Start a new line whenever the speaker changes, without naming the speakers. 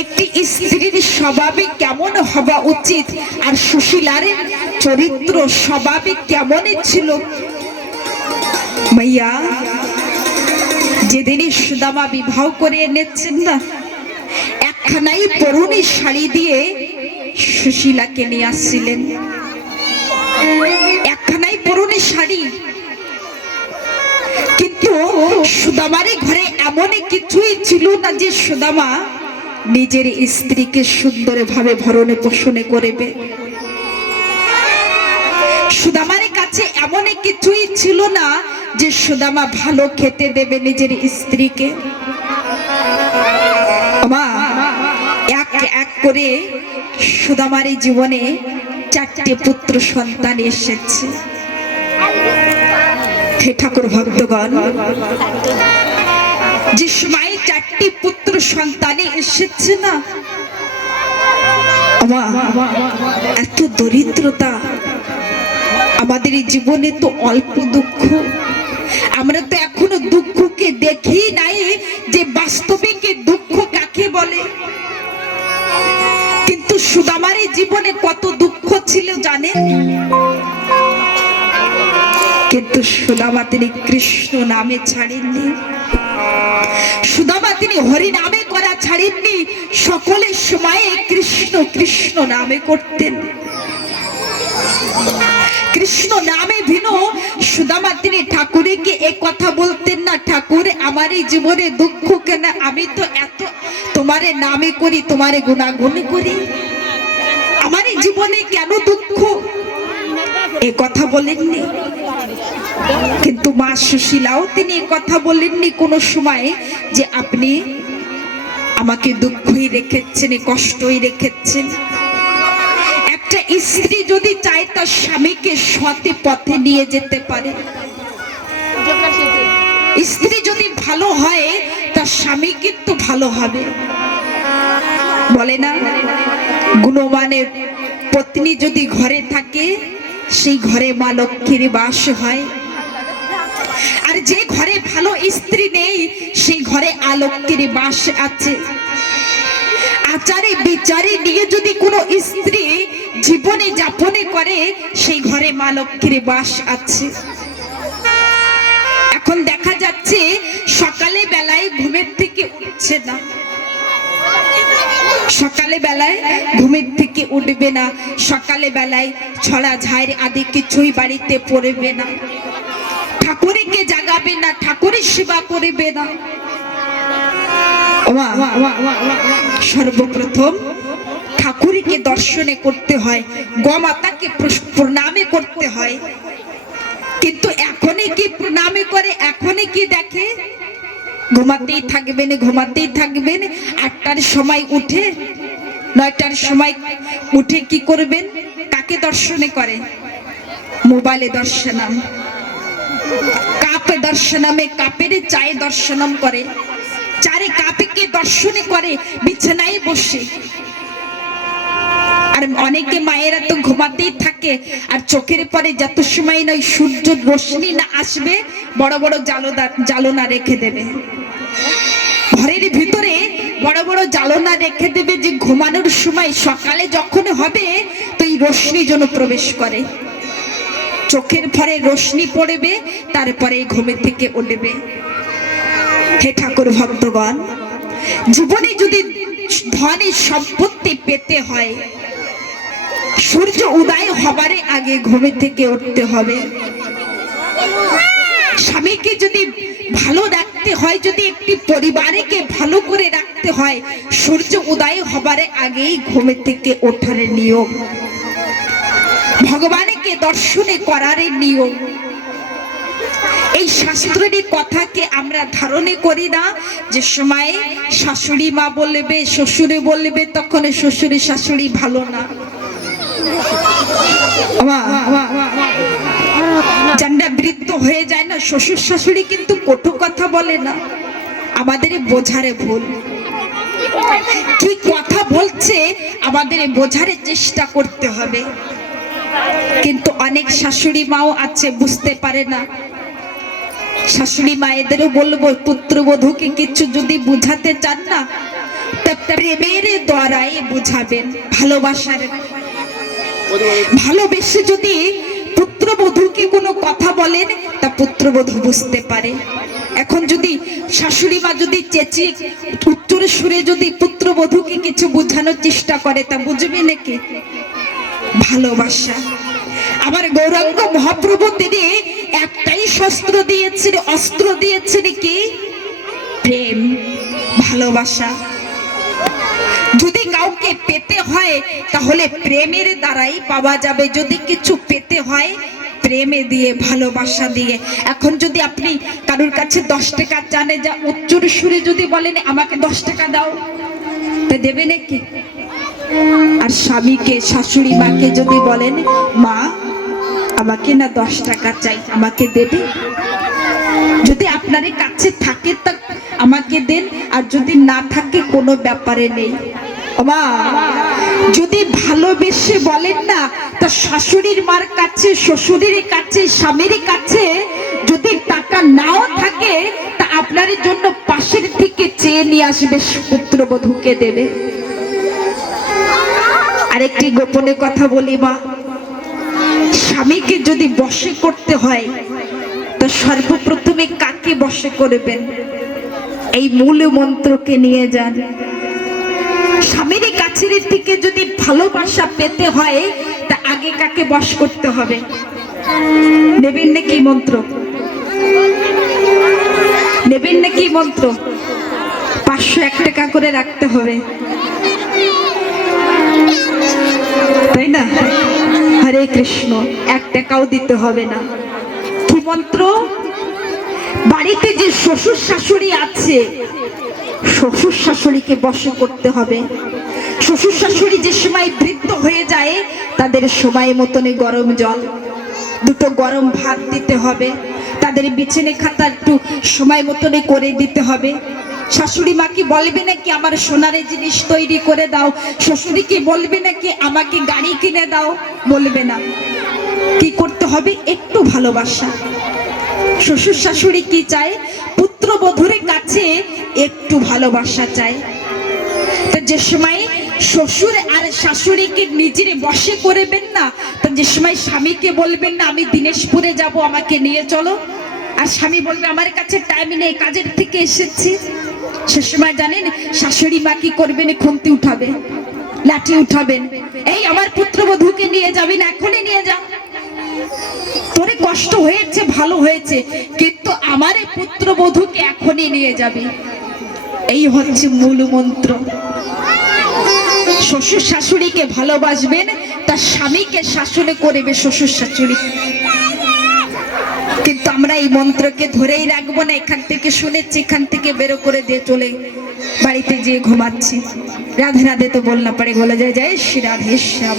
একটি স্ত্রীর স্বভাবে কেমন হওয়া উচিত? আর সুশীলার চরিত্র স্বভাবে কেমন ছিল? মাইয়া, যেদিনই সুদামা বিবাহ করে এনেছেন না, একখানাই পরুণী শাড়ি দিয়ে সুশীলাকে নিয়ে আসছিলেন। একখানাই পরুণী শাড়ি। কিন্তু সুদামারে ঘরে এমন কিছুই ছিল না যে সুদামা নিজের স্ত্রীকে সুন্দরভাবে ভরণে পোষণে করবে। সুদামার কাছে এমন কিছুই ছিল না যে সুদামা ভালো খেতে দেবে নিজের স্ত্রীকে। মা, এক এক করে সুদামার জীবনে চারটে পুত্র সন্তান এসেছে। ঠাকুর ভক্তগণ যে সময় চারটি পুত্র সন্তানে এসেছে না? এত দরিদ্রতা। আমাদের জীবনে তো অল্প দুঃখ। আমরা তো এখনও দুঃখকে দেখি নাই যে বাস্তবিক দুঃখ কাকে বলে। কিন্তু সুদামার জীবনে সুদামা তিনি কৃষ্ণ নামে ছাড়েননি। সুদামা তিনি হরি নামে করা ছাড়েননি। সকলের সময়ে কৃষ্ণ কৃষ্ণ নামে করতেন। কৃষ্ণ নামে সুদামা তিনি এ কথা বলতেন না, ঠাকুর, আমার এই জীবনে দুঃখ কেন? আমি তো এত তোমারে নামে করি, তোমারে গুণাগুণ করি। আমার এই জীবনে কেন দুঃখ? এ কথা বলেননি। কিন্তু মা সুশীলাও তিনি কথা বলেননি কোনো সময় যে আপনি আমাকে দুঃখই রেখেছেন কষ্টই রেখেছেন। একটা স্ত্রী যদি চায় তার স্বামীকে সতে পথে নিয়ে যেতে পারে। স্ত্রী যদি ভালো হয়, তার স্বামী কিন্তু ভালো হবে। বলে না, গুণমানের পত্নী যদি ঘরে থাকে, সেই ঘরে মা লক্ষ্মীর বাস হয়। আর যে ঘরে ভালো স্ত্রী নেই, সেই ঘরে আলক্ষ্মীর বাস আছে। আচারে বিচারে নিয়ে যদি কোনো স্ত্রী জীবনে যাপনে করে, সেই ঘরে মা লক্ষ্মীর বাস আছে। এখন দেখা যাচ্ছে, সকালে বেলায় ঘুমের থেকে উঠছে না। সকালে বেলায় ঘুমের থেকে উঠবে না। সকালে বেলায় ছড়া ঝাড় আদি কিছুই বাড়িতে পড়বে না। ঠাকুরকে জাগাবে না, ঠাকুরের সেবা করবে না। সর্বপ্রথম ঠাকুরকে দর্শনে করতে হয়, গমাতাকে প্রণামে করতে হয়। কিন্তু এখনই কি প্রণামে করে, এখনই কি দেখে? ঘুমাতেই থাকবেন ঘুমাতেই থাকবেন, আটটার সময় উঠে, নয়টার সময় উঠে কি করবেন? কাকে দর্শনে করে? মোবাইলে দর্শনাম কাপে দর্শনামে, কাপের চায়ে দর্শনম করে। চারে কাপেকে দর্শনে করে, বিছানায় বসে। আর অনেকে মায়েরা তো ঘুমাতেই থাকে, আর চোখের পরে যত সময় নয় সূর্য রশ্মি না আসবে, বড় বড় জালদা জালনা রেখে দেবে। ঘরের ভিতরে বড় বড় জালনা রেখে দেবে যে ঘুমানোর সময় সকালে যখন হবে, তো এই রশ্মি যেন প্রবেশ করে। চোখের পরে রশ্মি পড়বে, তারপরে ঘুমের থেকে উঠবে। হে ঠাকুর ভক্তগণ, জীবনে যদি ধনী সম্পত্তি পেতে হয়, সূর্য উদয় হবারে আগে ঘুমে থেকে উঠতে হবে। স্বামীকে যদি ভালো রাখতে হয়, যদি একটি পরিবারকে ভালো করে রাখতে হয়, সূর্য উদয় হবারে আগেই ঘুমে থেকে ওঠার নিয়ম। ভগবানকে দর্শনে করার নিয়ম। এই শাস্ত্রের কথাকে আমরা ধারণে করি না। যে সময় শাশুড়ি মা বলবে, শ্বশুরে বলবে, তখন শ্বশুরে শাশুড়ি ভালো না। যারা বৃদ্ধ হয়ে যায় না, শ্বশুর শাশুড়ি কিন্তু কটু কথা বলে না। আমাদের বোঝারে ভুল। কি কথা বলছে, আমাদের বোঝার চেষ্টা করতে হবে। কিন্তু অনেক শাশুড়ি মাও আছে, বুঝতে পারে না। শাশুড়ি মায়েদেরও বলব, পুত্রবধূকে কিছু যদি বুঝাতে চান না প্রেমের দ্বারাই বুঝাবেন, ভালোবাসার। ভালোবেসে যদি পুত্রবধূকে কোনো কথা বলেন, তা পুত্রবধূ বুঝতে পারে। এখন যদি শাশুড়ি মা যদি চেঁচিয়ে, উত্তর সুরে যদি পুত্রবধূকে কিছু বোঝানোর চেষ্টা করে, তা বুঝবে নাকি? ভালোবাসা। আমার গৌরাঙ্গ মহাপ্রভু তিনি একটাই শস্ত্র দিয়েছেন, অস্ত্র দিয়েছেন কি? প্রেম, ভালোবাসা। যদি কাউকে পেতে হয়, তাহলে প্রেমের দ্বারাই পাওয়া যাবে। যদি কিছু পেতে হয়, প্রেমে দিয়ে, ভালোবাসা দিয়ে। এখন যদি আপনি কারোর কাছে দশ টাকা জানে যা উচ্চর সুরে যদি বলেন, আমাকে দশ টাকা দাও। তা দেবে নাকি? আর স্বামীকে, শাশুড়ি মাকে যদি বলেন, মা, আমাকে না দশ টাকা চাই, আমাকে দেবে? যদি আপনার কাছে থাকে, তা আমাকে দেন, আর যদি না থাকে, কোনো ব্যাপারে নেই। মা যদি ভালোবেসে বলেন না, তা শাশুড়ির মার কাছে, শ্বশুরের কাছে, স্বামীর কাছে যদি টাকা নাও থাকে, তা আপনার জন্য পাশের থেকে চেয়ে নিয়ে আসবে পুত্রবধূকে দেবে। আরেকটি গোপনে কথা বলি মা। স্বামীকে যদি বশে করতে হয়, তো সর্বপ্রথমে কাকে বশে করবেন? এই মূল মন্ত্রকে নিয়ে যান। স্বামীর কাছের থেকে যদি ভালোবাসা পেতে হয়, তা আগে কাকে বশ করতে হবে? নেবেন নাকি মন্ত্র? নেবেন নাকি মন্ত্র? পাঁচশো এক টাকা করে রাখতে হবে। তাই না? হরে কৃষ্ণ, এক টাকাও দিতে হবে না। কি মন্ত্র? বাড়িতে যে শ্বশুর শাশুড়ি আছে, শ্বশুর শাশুড়িকে বসে করতে হবে। শ্বশুর শাশুড়ি যে সময় বৃদ্ধ হয়ে যায়, তাদের সময় মতনে গরম জল। দুটো গরম ভাত দিতে হবে। তাদের বিছানে খাতা একটু সময় মতনে করে দিতে হবে। শাশুড়ি মা কি বলবে নাকি আমার সোনারে জিনিস তৈরি করে দাও? শ্বশুরি কি বলবে নাকি আমাকে গাড়ি কিনে দাও? বলবে না। কি করতে হবে? একটু ভালোবাসা। শ্বশুর শাশুড়ি কি চায়? পুত্রবধূর কাছে একটু ভালোবাসা চায়। তো যে সময় শ্বশুর আর শাশুড়িকে নিজের বসে করবেন না, তো যে সময় স্বামীকে বলবেন না, আমি দিনেশপুরে যাব, আমাকে নিয়ে চলো। আর স্বামী বলবে, আমার কাছে টাইম নেই, কাজের থেকে এসেছি। সে সময় জানেন, শাশুড়ি মা কি করবেন? খুন্তি উঠাবে, লাঠি উঠাবেন। এই আমার পুত্রবধূকে নিয়ে যাবেন এখনই নিয়ে যাও তোরে কষ্ট হয়েছে, ভালো হয়েছে, কিন্তু আমার এই পুত্রবধূকে এখনই নিয়ে যাবে। এই হচ্ছে মূল মন্ত্র। শ্বশুর শাশুড়িকে ভালোবাসবেন, তার স্বামীকে শাসনে করবে শ্বশুর শাশুড়ি। কিন্তু আমরা এই মন্ত্রকে ধরেই রাখব না, এখান থেকে শুনেছি, এখান থেকে বেরো করে দিয়ে চলে বাড়িতে যেয়ে ঘুমাচ্ছি। রাধে রাধে তো বল না পারে বলে যায়, জয় শ্রী রাধে শ্যাম।